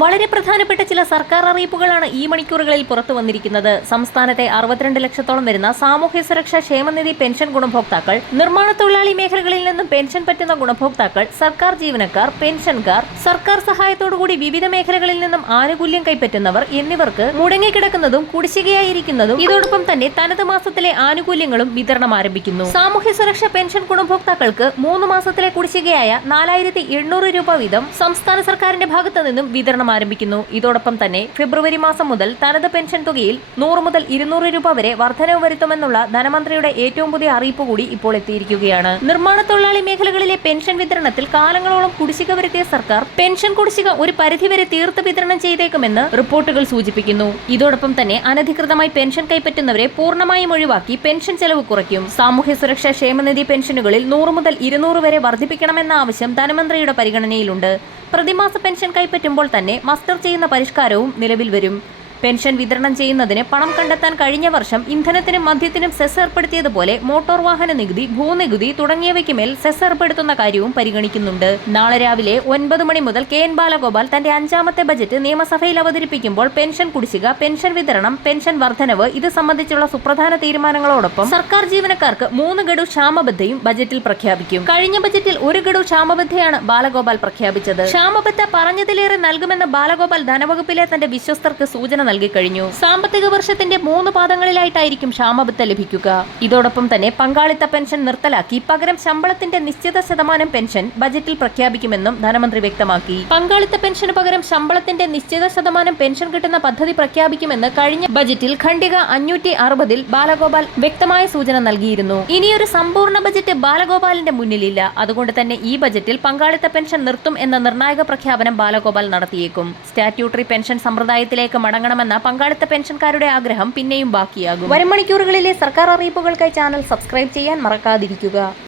വളരെ പ്രധാനപ്പെട്ട ചില സർക്കാർ അറിയിപ്പുകളാണ് ഈ മണിക്കൂറുകളിൽ പുറത്തു വന്നിരിക്കുന്നത്. സംസ്ഥാനത്തെ 62 ലക്ഷത്തോളം വരുന്ന സാമൂഹ്യ സുരക്ഷാ ക്ഷേമനിധി പെൻഷൻ ഗുണഭോക്താക്കൾ, നിർമ്മാണ തൊഴിലാളി മേഖലകളിൽ നിന്നും പെൻഷൻ പറ്റുന്ന ഗുണഭോക്താക്കൾ, സർക്കാർ ജീവനക്കാർ, പെൻഷൻകാർ, സർക്കാർ സഹായത്തോടുകൂടി വിവിധ മേഖലകളിൽ നിന്നും ആനുകൂല്യം കൈപ്പറ്റുന്നവർ എന്നിവർക്ക് മുടങ്ങിക്കിടക്കുന്നതും കുടിശ്ശികയായിരിക്കുന്നതും ഇതോടൊപ്പം തന്നെ തനത് മാസത്തിലെ ആനുകൂല്യങ്ങളും വിതരണം ആരംഭിക്കുന്നു. സാമൂഹ്യ സുരക്ഷാ പെൻഷൻ ഗുണഭോക്താക്കൾക്ക് 3 മാസത്തിലെ കുടിശ്ശികയായ 4800 രൂപ വീതം സംസ്ഥാന സർക്കാരിന്റെ ഭാഗത്തു നിന്നും വിതരണം ആരംഭിക്കുന്നു. ഇതോടൊപ്പം തന്നെ ഫെബ്രുവരി മാസം മുതൽ തനത് പെൻഷൻ തുകയിൽ 100 മുതൽ 200 രൂപ വരെ വർധനവ് വരുത്തുമെന്നുള്ള ധനമന്ത്രിയുടെ ഏറ്റവും പുതിയ അറിയിപ്പ് കൂടി ഇപ്പോൾ എത്തിയിരിക്കുകയാണ്. നിർമ്മാണ തൊഴിലാളി മേഖലകളിലെ പെൻഷൻ വിതരണത്തിൽ കാലങ്ങളോളം കുടിശ്ശിക വരുത്തിയ സർക്കാർ പെൻഷൻ കുടിശ്ശിക ഒരു പരിധിവരെ തീർത്ത് വിതരണം ചെയ്തേക്കുമെന്ന് റിപ്പോർട്ടുകൾ സൂചിപ്പിക്കുന്നു. ഇതോടൊപ്പം തന്നെ അനധികൃതമായി പെൻഷൻ കൈപ്പറ്റുന്നവരെ പൂർണ്ണമായും ഒഴിവാക്കി പെൻഷൻ ചെലവ് കുറയ്ക്കും. സാമൂഹ്യ സുരക്ഷാ ക്ഷേമനിധി പെൻഷനുകളിൽ 100 മുതൽ 200 വരെ വർദ്ധിപ്പിക്കണമെന്ന ആവശ്യം ധനമന്ത്രിയുടെ പരിഗണനയിലുണ്ട്. പ്രതിമാസ പെൻഷൻ കൈപ്പറ്റുമ്പോൾ തന്നെ മസ്റ്റർ ചെയ്യുന്ന പരിഷ്കാരവും നിലവിൽ വരും. പെൻഷൻ വിതരണം ചെയ്യുന്നതിന് പണം കണ്ടെത്താൻ കഴിഞ്ഞ വർഷം ഇന്ധനത്തിനും മദ്യത്തിനും സെസ് ഏർപ്പെടുത്തിയതുപോലെ മോട്ടോർ വാഹന നികുതി, ഭൂനികുതി തുടങ്ങിയവയ്ക്ക് മേൽ സെസ് ഏർപ്പെടുത്തുന്ന കാര്യവും പരിഗണിക്കുന്നുണ്ട്. നാളെ രാവിലെ 9 മണി മുതൽ കെ എൻ ബാലഗോപാൽ തന്റെ 5ാമത്തെ ബജറ്റ് നിയമസഭയിൽ അവതരിപ്പിക്കുമ്പോൾ പെൻഷൻ കുടിശ്ശിക, പെൻഷൻ വിതരണം, പെൻഷൻ വർധനവ് ഇത് സംബന്ധിച്ചുള്ള സുപ്രധാന തീരുമാനങ്ങളോടൊപ്പം സർക്കാർ ജീവനക്കാർക്ക് 3 ഗഡു ക്ഷാമബദ്ധയും ബജറ്റിൽ പ്രഖ്യാപിക്കും. കഴിഞ്ഞ ബജറ്റിൽ 1 ഗഡു ക്ഷാമബദ്ധയാണ് ബാലഗോപാൽ പ്രഖ്യാപിച്ചത്. ക്ഷാമബദ്ധ പറഞ്ഞതിലേറെ നൽകുമെന്ന് ബാലഗോപാൽ ധനവകുപ്പിലെ തന്റെ വിശ്വസ്തർക്ക് സൂചന നൽകിക്കഴിഞ്ഞു. സാമ്പത്തിക വർഷത്തിന്റെ 3 പാദങ്ങളിലായിട്ടായിരിക്കും ക്ഷാമബത്ത ലഭിക്കുക. ഇതോടൊപ്പം തന്നെ പങ്കാളിത്ത പെൻഷൻ നിർത്തലാക്കി പകരം ശമ്പളത്തിന്റെ നിശ്ചിത ശതമാനം പെൻഷൻ ബജറ്റിൽ പ്രഖ്യാപിക്കുമെന്നും ധനമന്ത്രി വ്യക്തമാക്കി. പങ്കാളിത്ത പെൻഷന് പകരം ശമ്പളത്തിന്റെ നിശ്ചിത ശതമാനം പെൻഷൻ കിട്ടുന്ന പദ്ധതി പ്രഖ്യാപിക്കുമെന്ന് കഴിഞ്ഞ ബജറ്റിൽ ഖണ്ഡിക 560-ൽ ബാലഗോപാൽ വ്യക്തമായ സൂചന നൽകിയിരുന്നു. ഇനിയൊരു സമ്പൂർണ്ണ ബജറ്റ് ബാലഗോപാലിന്റെ മുന്നിലില്ല. അതുകൊണ്ട് തന്നെ ഈ ബജറ്റിൽ പങ്കാളിത്ത പെൻഷൻ നിർത്തും എന്ന നിർണായക പ്രഖ്യാപനം ബാലഗോപാൽ നടത്തിയേക്കും. സ്റ്റാറ്റ്യൂട്ടറി പെൻഷൻ സമ്പ്രദായത്തിലേക്ക് മടങ്ങണമെന്ന പങ്കാളിത്ത പെൻഷൻകാരുടെ ആഗ്രഹം പിന്നെയും ബാക്കിയാകും. വരും മണിക്കൂറുകളിലെ സർക്കാർ അറിയിപ്പുകൾക്കായി ചാനൽ സബ്സ്ക്രൈബ് ചെയ്യാൻ മറക്കാതിരിക്കുക.